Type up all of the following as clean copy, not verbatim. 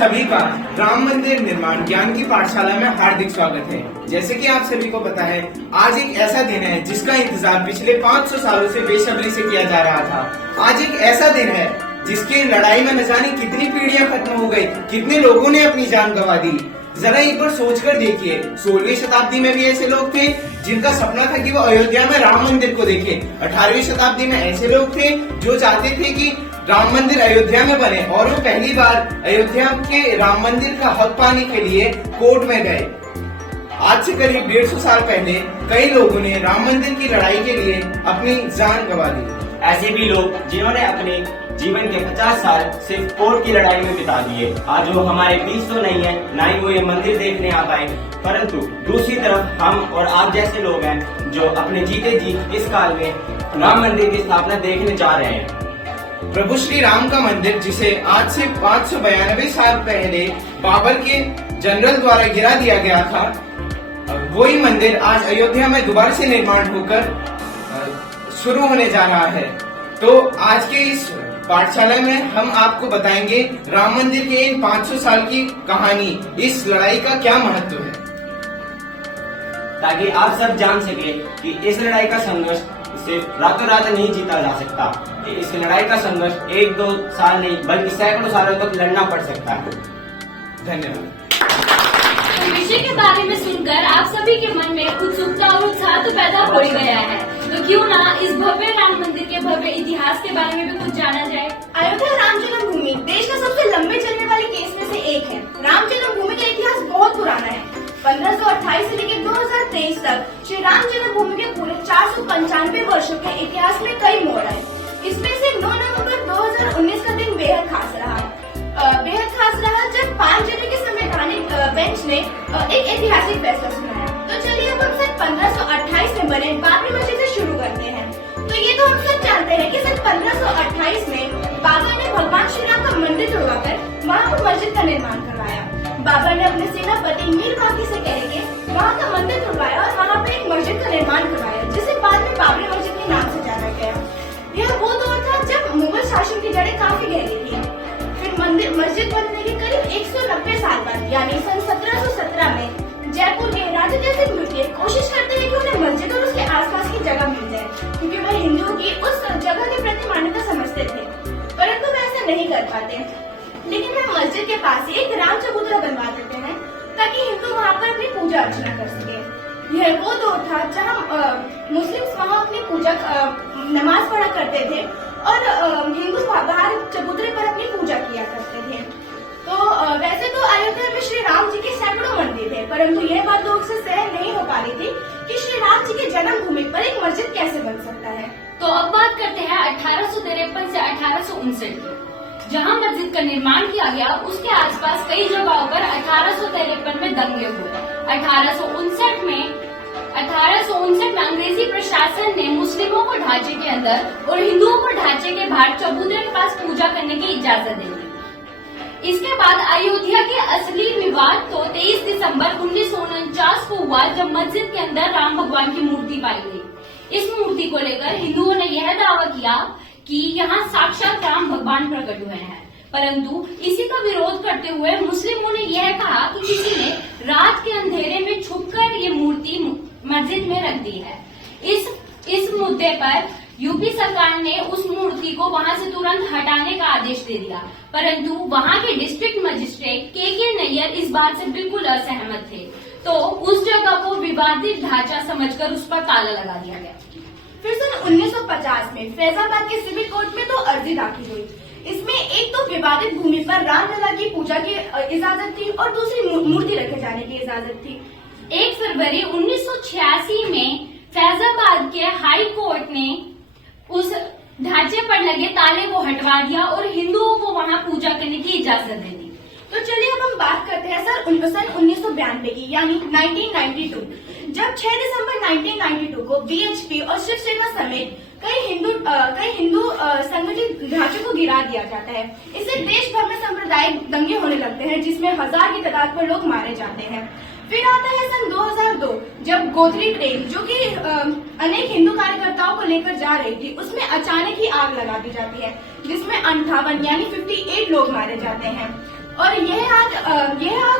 सभी का राम मंदिर निर्माण ज्ञान की पाठशाला में हार्दिक स्वागत है। जैसे कि आप सभी को पता है, आज एक ऐसा दिन है जिसका इंतजार पिछले 500 सालों से बेसब्री से किया जा रहा था। आज एक ऐसा दिन है जिसकी लड़ाई में न जाने कितनी पीढ़ियां खत्म हो गई, कितने लोगों ने अपनी जान गंवा दी। जरा एक बार सोचकर देखिए, 16वीं शताब्दी में भी ऐसे लोग थे जिनका सपना था कि वो अयोध्या में राम मंदिर को देखे। 18वीं शताब्दी में ऐसे लोग थे जो चाहते थे कि राम मंदिर अयोध्या में बने, और वो पहली बार अयोध्या के राम मंदिर का हक पाने के लिए कोर्ट में गए। आज से करीब 150 साल पहले कई लोगों ने राम मंदिर की लड़ाई के लिए अपनी जान गंवा दी। ऐसे भी लोग जिन्होंने अपने जीवन के 50 साल सिर्फ कोर्ट की लड़ाई में बिता दिए। आज वो हमारे बीच तो नहीं है, ना ही वो ये मंदिर देखने आ पाए, परंतु दूसरी तरफ हम और आप जैसे लोग हैं जो अपने जीते जी इस काल में राम मंदिर की स्थापना देखने जा रहे हैं। प्रभु श्री राम का मंदिर, जिसे आज से 592 साल पहले बाबर के जनरल द्वारा गिरा दिया गया था, वही मंदिर आज अयोध्या में दोबारा से निर्माण होकर शुरू होने जा रहा है। तो आज के इस पाठशाला में हम आपको बताएंगे राम मंदिर के इन 500 साल की कहानी, इस लड़ाई का क्या महत्व है, ताकि आप सब जान सके कि इस लड़ाई का संघर्ष सिर्फ रातों रात नहीं जीता जा सकता। इस लड़ाई का संघर्ष 1-2 साल नहीं बल्कि सैकड़ों सालों तक लड़ना पड़ सकता है। धन्यवाद। विषय के बारे में सुनकर आप सभी के मन में उत्सुकता और उत्साह तो पैदा हो ही गया है, तो क्यों ना इस भव्य राम मंदिर के भव्य इतिहास के बारे में भी कुछ जाना जाए। अयोध्या राम जन्मभूमि देश का सबसे लंबे चलने वाले केस में से एक है। राम जन्मभूमि का इतिहास बहुत पुराना है। 1528 से लेकर 2023 तक श्री राम जन्मभूमि के पूरे 495 वर्षों के इतिहास में कई मोड़ आए। इसमें से 9 नवंबर 2019 का दिन बेहद खास रहा जब 5 जनवरी के संवैधानिक बेंच ने एक ऐतिहासिक फैसला सुनाया। तो चलिए अब हम सन 1528 में बने बाबरी मस्जिद से शुरू करते हैं। तो ये तो हम सब जानते हैं कि सन 1528 में बाबर ने भगवान श्री राम का मंदिर तोड़वाकर वहाँ पर मस्जिद का निर्माण करवाया। बाबर ने अपने सेनापति मीर बाकी से कह के वहाँ का मंदिर तोड़वाया और वहाँ पर एक मस्जिद का निर्माण करवाया, जिसे बाद में बाबरी मस्जिद के नाम से जाना गया। यह वो दौर था जब मुगल शासन की जड़ें काफी गहरी थी। फिर मस्जिद बनने के करीब 190 साल बाद यानी सन 1717 में जयपुर के राजा जैसे मुल्क कोशिश करते हैं कि उन्हें मस्जिद और उसके आसपास की जगह मिल जाए, क्योंकि वह हिंदुओं की उस जगह के प्रति मान्यता समझते थे, परंतु वे ऐसा नहीं कर पाते। लेकिन वे मस्जिद के पास ही एक राम चबूतरा बनवा देते हैं ताकि हिंदू वहाँ पर अपनी पूजा अर्चना कर सके। यह वो दौर था जहाँ मुस्लिम वहाँ अपनी पूजा नमाज पढ़ा करते थे और हिंदू बाहर चबूतरे पर अपनी पूजा किया करते थे। तो वैसे तो अयोध्या में श्री राम जी के सैकड़ों मंदिर थे, परंतु यह बात लोग से सहन नहीं हो पा रही थी कि श्री राम जी के जन्मभूमि पर एक मस्जिद कैसे बन सकता है। तो अब बात करते हैं 1853 से 1859 की, जहाँ मस्जिद का निर्माण किया गया। उसके आसपास कई जगहों पर 1853 में दंगे हुए। 1859 में अंग्रेजी प्रशासन ने मुस्लिमों को ढांचे के अंदर और हिंदुओं को ढांचे के बाहर चबूतरे के पास पूजा करने की इजाजत दे दी। इसके बाद अयोध्या के असली विवाद तो 23 दिसंबर 1949 को हुआ, जब मस्जिद के अंदर राम भगवान की मूर्ति पाई गई। इस मूर्ति को लेकर हिंदुओं ने यह दावा किया कि यहाँ साक्षात राम भगवान प्रकट हुए हैं, परंतु इसी का विरोध करते हुए मुस्लिमों ने यह कहा कि किसी ने रात के अंधेरे में छुपकर ये मूर्ति मस्जिद में रख दी है। इस मुद्दे पर यूपी सरकार ने उस मूर्ति को वहां से तुरंत हटाने का आदेश दे दिया, परंतु वहां के डिस्ट्रिक्ट मजिस्ट्रेट के नैयर इस बात से बिल्कुल असहमत थे, तो उस जगह को विवादित ढांचा समझकर उस पर ताला लगा दिया गया। फिर सन 1950 में फैजाबाद के सिविल कोर्ट में 2 अर्जी दाखिल हुई। इसमें एक तो विवादित भूमि पर रामलला की पूजा की इजाजत थी और दूसरी मूर्ति रखे जाने की इजाजत थी। 1 फरवरी 1986 में फैजाबाद के हाई कोर्ट ने उस ढांचे पर लगे ताले को हटवा दिया और हिंदुओं को वहां पूजा करने की इजाजत दे दी। तो चलिए अब हम बात करते हैं सन 1992 की, यानी 1992, जब 6 दिसंबर 1992 को बीएचपी और शिवसेना समेत कई हिंदू संगठित ढांचों को गिरा दिया जाता है। इससे देश भर में सांप्रदायिक दंगे होने लगते हैं, जिसमें 1000 की तादाद पर लोग मारे जाते हैं। फिर आता है सन 2002, जब गोधरी ट्रेन जो कि अनेक हिंदू कार्यकर्ताओं को लेकर जा रही थी, उसमें अचानक ही आग लगा दी जाती है, जिसमें 58 यानी 58 लोग मारे जाते हैं। और यह आग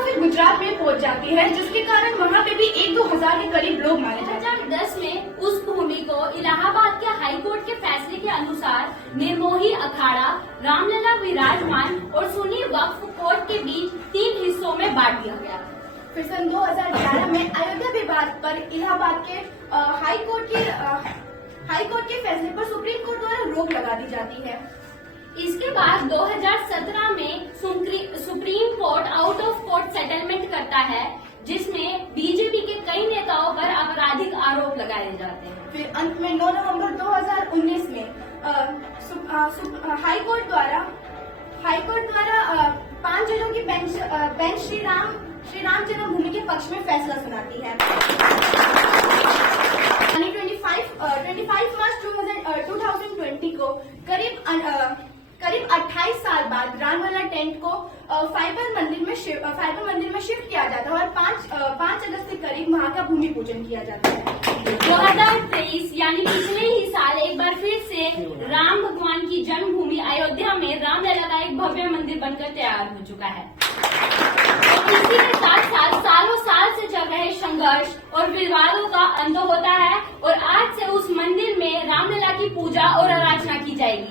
फिर गुजरात में पहुंच जाती है, जिसके कारण वहाँ पे भी 1-2 हजार के करीब लोग मारे जाते हैं। 2010 में उस भूमि को इलाहाबाद के हाई कोर्ट के फैसले के अनुसार निर्मोही अखाड़ा, रामलला विराजमान और सुन्नी वक्फ कोर्ट के बीच 3 हिस्सों में बांट दिया गया। फिर सन 2011 में अयोध्या विवाद पर इलाहाबाद के हाई कोर्ट के फैसले पर सुप्रीम कोर्ट द्वारा रोक लगा दी जाती है। इसके बाद 2017 में supreme court out of court settlement करता है, जिसमें बीजेपी के कई नेताओं पर आपराधिक आरोप लगाए जाते हैं। फिर अंत में 9 नवंबर 2019 में हाई कोर्ट द्वारा 5 जजों की बेंच श्री राम जन्मभूमि के पक्ष में फैसला सुनाती है। 25 मार्च 2020 को करीब 28 साल बाद रामलला टेंट को फाइबर मंदिर में शिफ्ट किया जाता है और 5 अगस्त के करीब वहाँ का भूमि पूजन किया जाता है। 2023 यानी पिछले ही साल एक बार फिर से राम भगवान की जन्मभूमि अयोध्या में रामलला का एक भव्य मंदिर बनकर तैयार हो चुका है। और इसी के साथ सालों साल से चल रहे संघर्ष और विवादों का अंत होता है और आज से उस मंदिर में रामलला की पूजा और आराधना की जाएगी।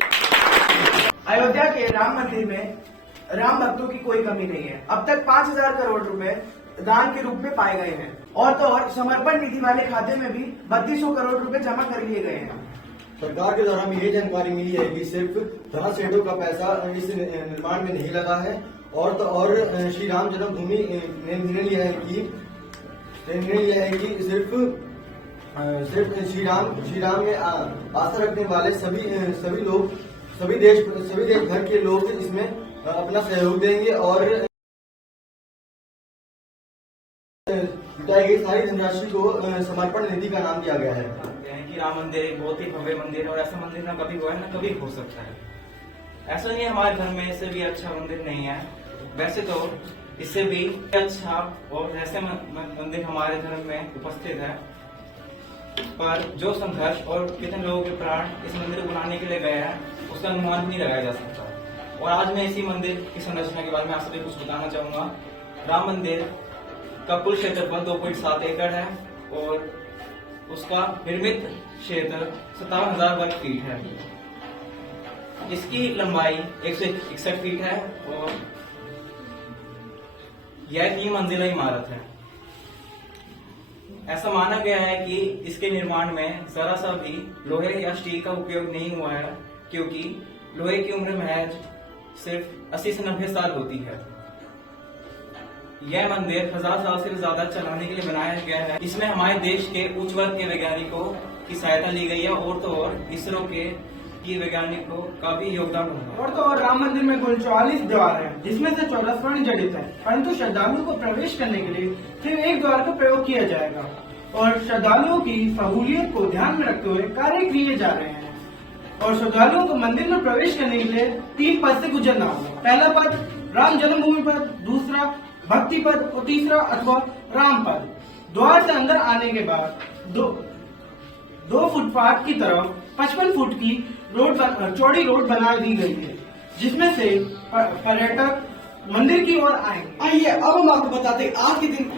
अयोध्या के राम मंदिर में राम भक्तों की कोई कमी नहीं है। अब तक 5,000 करोड़ रुपए दान के रूप में पाए गए हैं और तो और समर्पण निधि वाले खाते में भी 3200 करोड़ रुपए जमा कर लिए गए हैं। सरकार के द्वारा हमें ये जानकारी मिली है कि सिर्फ धना सेठों का पैसा इस निर्माण में नहीं लगा है और तो और श्री राम जन्मभूमि ने निर्णय लिया है कि सिर्फ श्री राम में आस्था रखने वाले सभी देश भर के लोग इसमें अपना सहयोग देंगे और जुटाई गई सारी धनराशि को समर्पण निधि का नाम दिया गया है। कि राम मंदिर एक बहुत ही भव्य मंदिर है और ऐसा मंदिर ना कभी हुआ है ना कभी हो सकता है। ऐसा नहीं है हमारे धर्म में इससे भी अच्छा मंदिर नहीं है, वैसे तो इससे भी अच्छा और ऐसे मंदिर हमारे धर्म में उपस्थित है, पर जो संघर्ष और कितने लोगों के प्राण इस मंदिर को बनाने के लिए गए हैं उसका अनुमान नहीं लगाया जा सकता। और आज मैं इसी मंदिर की संरचना के बारे में आप सभी कुछ बताना चाहूंगा। राम मंदिर का कुल क्षेत्रफल 2.7 एकड़ है और उसका निर्मित क्षेत्र 57,000 वर्ग फीट है। इसकी लंबाई 161 फीट है और यह 3 मंजिला इमारत है। ऐसा माना गया है कि इसके निर्माण में जरा सा भी लोहे या स्टील का उपयोग नहीं हुआ है, क्योंकि लोहे की उम्र महज सिर्फ 80 से 90 साल होती है। यह मंदिर 1000 साल से ज्यादा चलाने के लिए बनाया गया है। इसमें हमारे देश के उच्च वर्ग के वैज्ञानिकों की सहायता ली गई है और तो और इसरो की वैज्ञानिकों का भी योगदान होगा। और तो और राम मंदिर में कुल 44 द्वार है, जिसमें से 14 स्वर्ण जड़ित है, परंतु श्रद्धालुओं को प्रवेश करने के लिए सिर्फ एक द्वार का प्रयोग किया जाएगा और श्रद्धालुओं की सहूलियत को ध्यान में रखते हुए कार्य किए जा रहे हैं। और श्रद्धालुओं को मंदिर में प्रवेश करने के लिए 3 पद से गुजरना होगा। पहला पद राम जन्मभूमि पद, दूसरा भक्ति पद और तीसरा अथवा राम पद। द्वार से अंदर आने के बाद दो फुटपाथ की तरफ 55 फुट की चौड़ी रोड बना दी गई है, जिसमें से पर्यटक मंदिर की ओर आएंगे। आइए अब हम आपको बताते हैं आज के दिन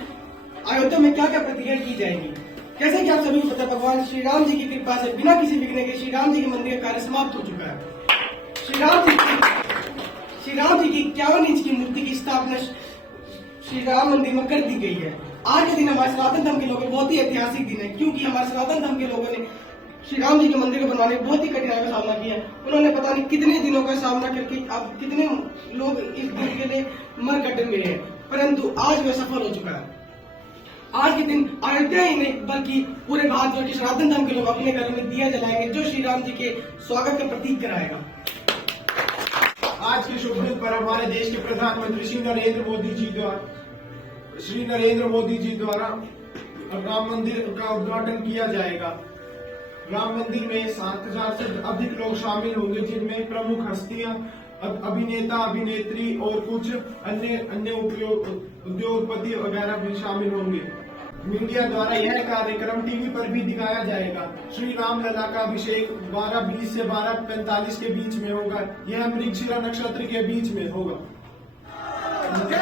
अयोध्या में क्या क्या प्रतिक्रिया की जाएगी। जैसे कि आप सभी को पता है, भगवान श्री राम जी की कृपा से बिना किसी विघ्न के श्री राम जी के मंदिर का कार्य समाप्त हो चुका है। श्री राम जी की 51 इंच की मूर्ति की स्थापना श्री राम मंदिर में कर दी गई है। आज के दिन हमारे सनातन धर्म के लोगों बहुत ही ऐतिहासिक दिन है, क्योंकि हमारे सनातन धर्म के लोगों ने श्री राम जी के मंदिर को बनवाने में बहुत ही कठिनाई का सामना किया है। उन्होंने पता नहीं कितने दिनों का सामना करके अब कितने लोग इस दिन के लिए मर कटे मिले हैं, परंतु आज वह सफल हो चुका है। आज के दिन अयोध्या ही नहीं बल्कि पूरे भारत के सनातन धर्म के लोग अपने घर में दिया जलाएंगे, जो श्री राम जी के स्वागत का प्रतीक कराएगा। आज के शुभ दिन पर हमारे देश के प्रधानमंत्री श्री नरेंद्र मोदी जी द्वारा राम मंदिर का उद्घाटन किया जाएगा। राम मंदिर में 7,000 से अधिक लोग शामिल होंगे, जिनमें प्रमुख हस्तियां, अभिनेता, अभिनेत्री और कुछ अन्य उद्योगपति वगैरह भी शामिल होंगे। मीडिया द्वारा यह कार्यक्रम टीवी पर भी दिखाया जाएगा। श्री राम लला का अभिषेक 12:20 से 12:45 के बीच में होगा। यह मृगशिरा नक्षत्र के बीच में होगा। जय